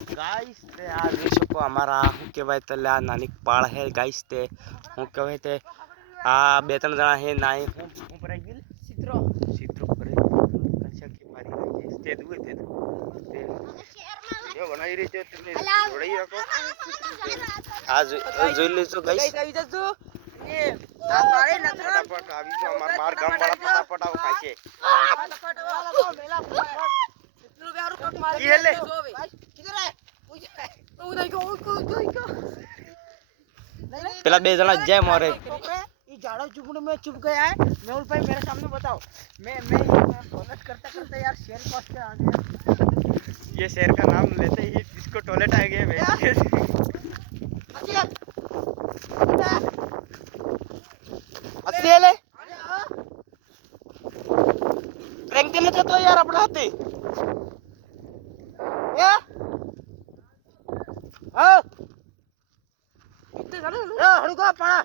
guys ते आ देख सको हमारा हूँ कहवाय तले आ नानी पाळ है गाइस ते हूँ कहवाय ते आ बे त्रण जना है नाय हूँ पर गेल चित्रो चित्रो पर कंचा की मारी गाइस ते दुए ते वीडियो बनाई रही छे તમે જોડાઈ રાખો आज જોઈ લેજો गाइस આવી જજો એ આ મારે નતરા ફટાફટ આવી જો અમાર માર ગામ વાળા ફટાફટ આવ ખાશે ફટાફટ મેલા એટલું બેરું કક મારી લે કિધર હે ઓ देखो पहला बे जना जय मोरे ये झाड़ो चुपड़ में चुप गया है मेहुल भाई मेरे सामने बताओ मैं टॉयलेट करता करता यार शेर पास के आ गया ये शेर का नाम लेते ही इसको टॉयलेट आ गया प्रैंक करने चाहते हो यार अपना हाथी या हाँ इतने सारे हड़को पड़ा